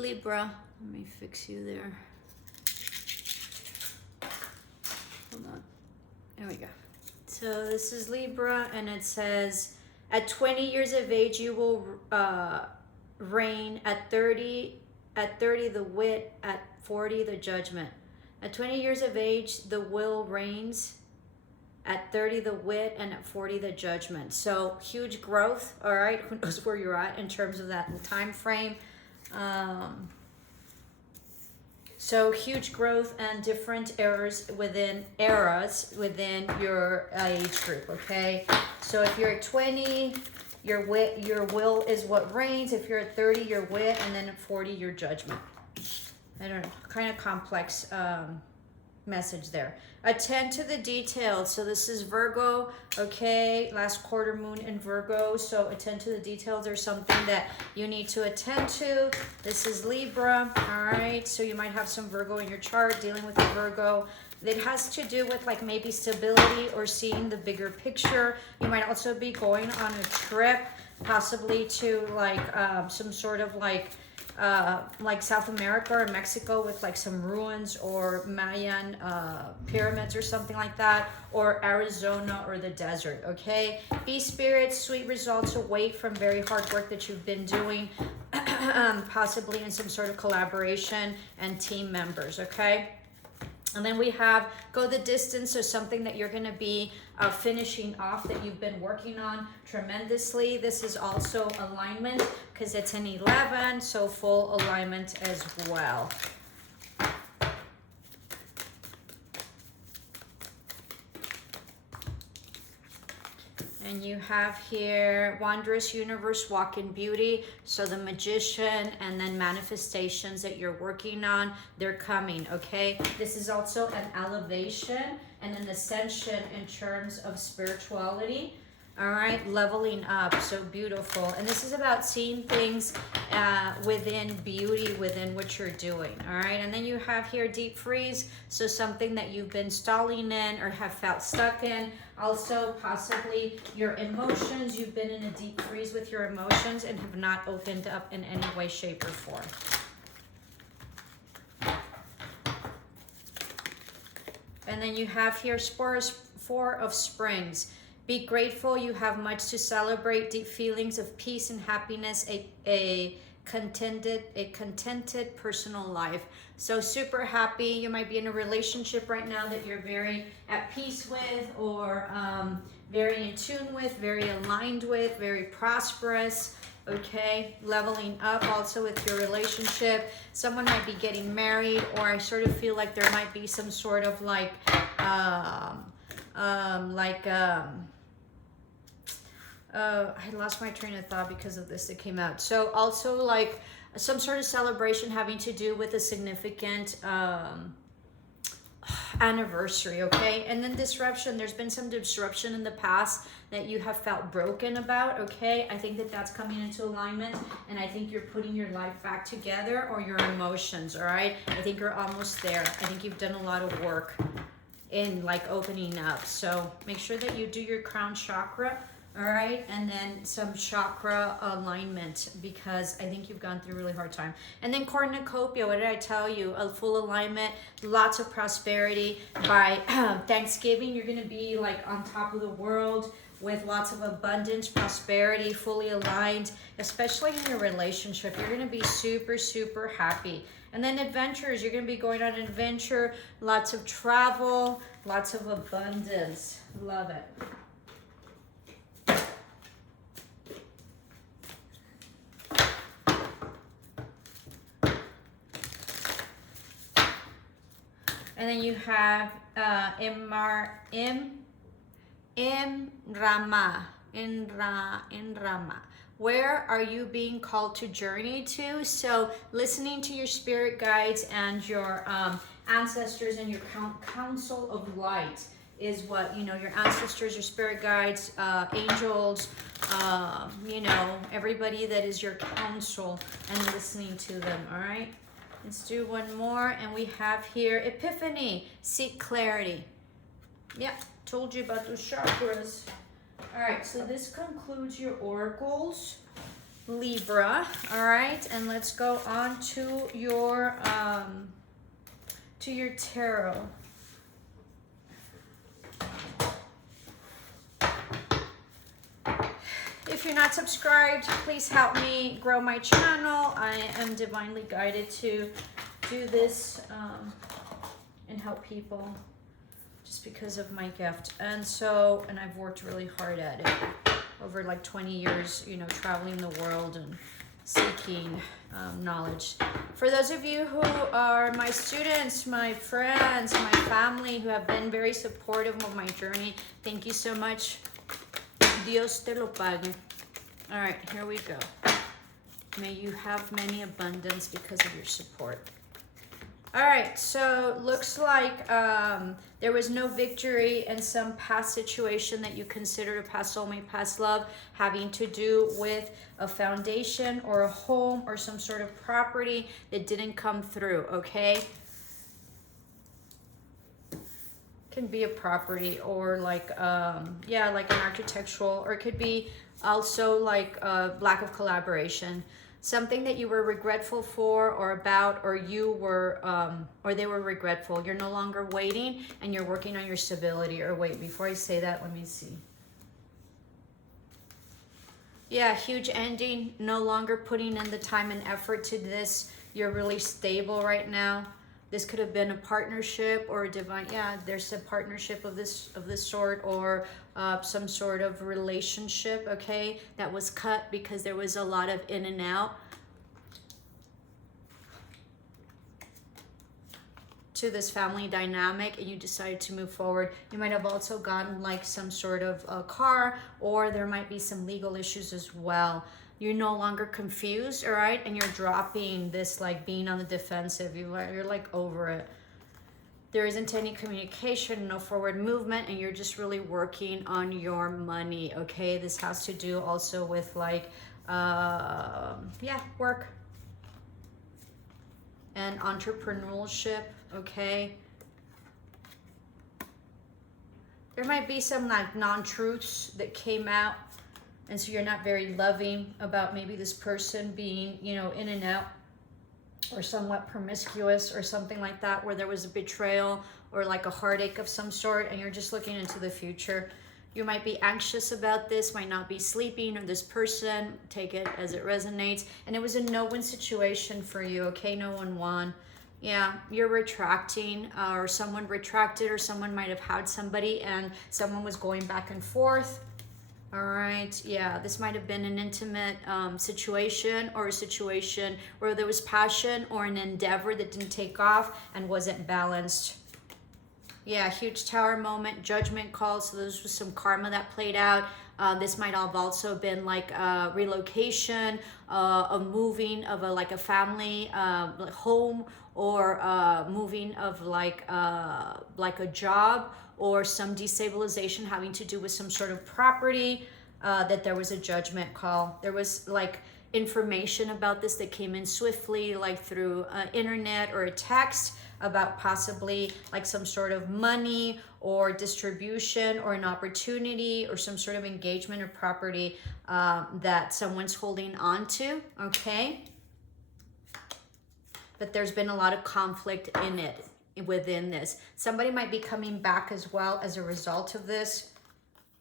Libra, let me fix you there. Hold on. There we go. So this is Libra, and it says, at 20 years of age, you will reign. At 30, the wit. At 40, the judgment. At 20 years of age, the will reigns. At 30, the wit, and at 40, the judgment. So huge growth. All right, who knows where you're at in terms of that time frame. So huge growth and different eras within your age group. Okay, so if you're at 20, your will is what reigns. If you're at 30, your wit, and then at 40, your judgment. I don't know, kind of complex message there. Attend to the details. So this is Virgo, okay, last quarter moon in Virgo. So attend to the details. There's something that you need to attend to. This is Libra, all right. So you might have some Virgo in your chart, dealing with a Virgo. It has to do with like maybe stability or seeing the bigger picture. You might also be going on a trip, possibly to like some sort of like South America or Mexico with like some ruins or Mayan pyramids or something like that, or Arizona or the desert. Okay, be spirits, sweet results await from very hard work that you've been doing, possibly in some sort of collaboration and team members. Okay. And then we have go the distance, so something that you're going to be finishing off that you've been working on tremendously. This is also alignment because it's an 11, so full alignment as well. And you have here wondrous universe, walk in beauty. So the magician and then manifestations that you're working on, they're coming, okay? This is also an elevation and an ascension in terms of spirituality. All right, leveling up, so beautiful. And this is about seeing things within beauty, within what you're doing, all right? And then you have here deep freeze, so something that you've been stalling in or have felt stuck in. Also, possibly your emotions, you've been in a deep freeze with your emotions and have not opened up in any way, shape, or form. And then you have here Four of Springs. Be grateful, you have much to celebrate, deep feelings of peace and happiness, a contented personal life. So super happy. You might be in a relationship right now that you're very at peace with, or very in tune with, very aligned with, very prosperous. Okay, leveling up also with your relationship. Someone might be getting married, or I sort of feel like there might be some sort of like I lost my train of thought because of this that came out. So also like some sort of celebration having to do with a significant anniversary, okay? And then disruption. There's been some disruption in the past that you have felt broken about, okay? I think that that's coming into alignment, and I think you're putting your life back together, or your emotions, all right? I think you're almost there. I think you've done a lot of work in like opening up. So make sure that you do your crown chakra, all right, and then some chakra alignment, because I think you've gone through a really hard time. And then cornucopia, what did I tell you? A full alignment, lots of prosperity. By Thanksgiving, you're going to be like on top of the world with lots of abundance, prosperity, fully aligned, especially in your relationship. You're going to be super, super happy. And then adventures, you're going to be going on an adventure, lots of travel, lots of abundance. Love it. And then you have Rama. Where are you being called to journey to? So listening to your spirit guides and your ancestors and your council of light is what, you know, your ancestors, your spirit guides, angels, you know, everybody that is your counsel, and listening to them, all right? Let's do one more, and we have here Epiphany, seek clarity. Yeah, told you about those chakras. All right, so this concludes your oracles. Libra. All right, and let's go on to your tarot. If you're not subscribed, please help me grow my channel. I am divinely guided to do this and help people just because of my gift. And I've worked really hard at it over like 20 years, you know, traveling the world and seeking knowledge. For those of you who are my students, my friends, my family who have been very supportive of my journey, thank you so much. Dios te lo pague. All right, here we go. May you have many abundance because of your support. All right, so looks like there was no victory in some past situation that you considered a past soulmate, past love, having to do with a foundation or a home or some sort of property that didn't come through, okay? Can be a property or like, yeah, like an architectural, or it could be also like a lack of collaboration. Something that you were regretful for or about, or you were, or they were regretful. You're no longer waiting and you're working on your stability. Or wait, before I say that, let me see. Yeah, huge ending. No longer putting in the time and effort to this. You're really stable right now. This could have been a partnership or a divine, yeah, there's a partnership of this sort, or some sort of relationship, okay, that was cut because there was a lot of in and out to this family dynamic, and you decided to move forward. You might have also gotten like some sort of a car, or there might be some legal issues as well. You're no longer confused, all right? And you're dropping this like being on the defensive. You're like over it. There isn't any communication, no forward movement, and you're just really working on your money, okay? This has to do also with like, yeah, work and entrepreneurship, okay? There might be some like non-truths that came out, and so you're not very loving about maybe this person being, you know, in and out or somewhat promiscuous or something like that, where there was a betrayal or like a heartache of some sort, and you're just looking into the future. You might be anxious about this, might not be sleeping, or this person, take it as it resonates. And it was a no-win situation for you, okay? No one won. Yeah, you're retracting, or someone retracted, or someone might have had somebody and someone was going back and forth. All right, yeah, this might have been an intimate situation, or a situation where there was passion or an endeavor that didn't take off and wasn't balanced. Yeah, huge tower moment, judgment call. So this was some karma that played out. This might have also been like a relocation, a moving of a family home, or moving of like a job, or some destabilization having to do with some sort of property, that there was a judgment call. There was like information about this that came in swiftly, like through internet or a text, about possibly like some sort of money or distribution or an opportunity or some sort of engagement or property that someone's holding on to, okay? But there's been a lot of conflict in it, within this. Somebody might be coming back as well as a result of this,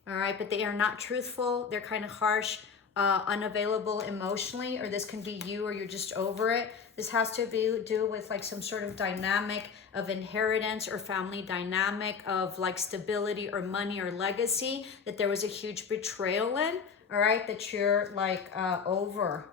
all right? But they are not truthful. They're kind of harsh, unavailable emotionally, or this can be you, or you're just over it. This has to do with like some sort of dynamic of inheritance or family dynamic of like stability or money or legacy, that there was a huge betrayal in, all right, that you're like over.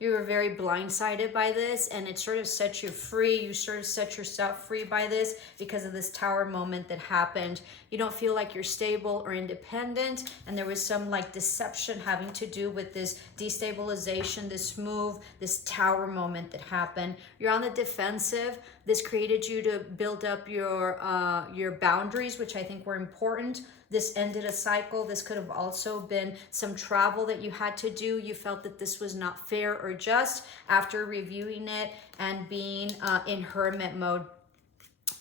You were very blindsided by this, and it sort of set you free. You sort of set yourself free by this because of this tower moment that happened. You don't feel like you're stable or independent, and there was some like deception having to do with this destabilization, this move, this tower moment that happened. You're on the defensive. This created you to build up your boundaries, which I think were important. This ended a cycle. This could have also been some travel that you had to do. You felt that this was not fair or just after reviewing it and being in hermit mode.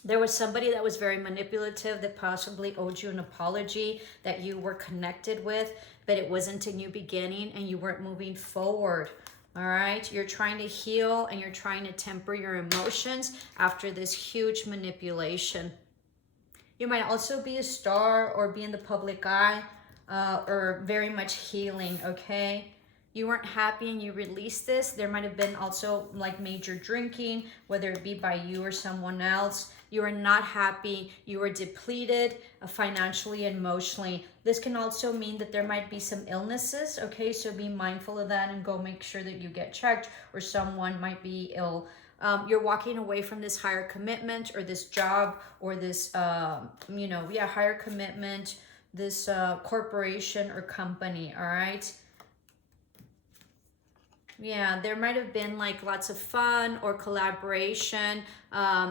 There was somebody that was very manipulative that possibly owed you an apology that you were connected with, but it wasn't a new beginning and you weren't moving forward. All right, you're trying to heal and you're trying to temper your emotions after this huge manipulation. You might also be a star or be in the public eye, or very much healing, okay? You weren't happy and you released this. There might have been also like major drinking, whether it be by you or someone else. You are not happy. You are depleted financially and emotionally. This can also mean that there might be some illnesses, okay? So be mindful of that and go make sure that you get checked, or someone might be ill. You're walking away from this higher commitment or this job or this, higher commitment, this corporation or company, all right? Yeah, there might have been like lots of fun or collaboration.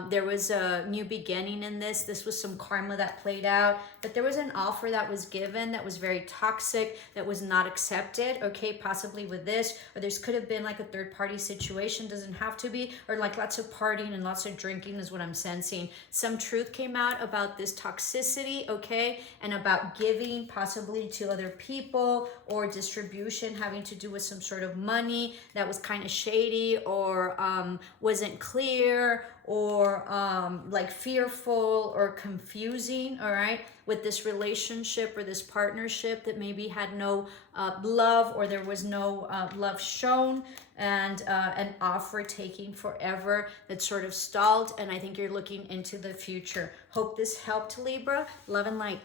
There was a new beginning in this. This was some karma that played out, but there was an offer that was given that was very toxic, that was not accepted, okay, possibly with this, or there's could have been like a third party situation, doesn't have to be, or like lots of partying and lots of drinking is what I'm sensing. Some truth came out about this toxicity, okay, and about giving possibly to other people, or distribution having to do with some sort of money that was kind of shady, or wasn't clear, or like fearful or confusing, all right, with this relationship or this partnership that maybe had no love, or there was no love shown, and an offer taking forever that sort of stalled. And I think you're looking into the future. Hope this helped, Libra. Love and light.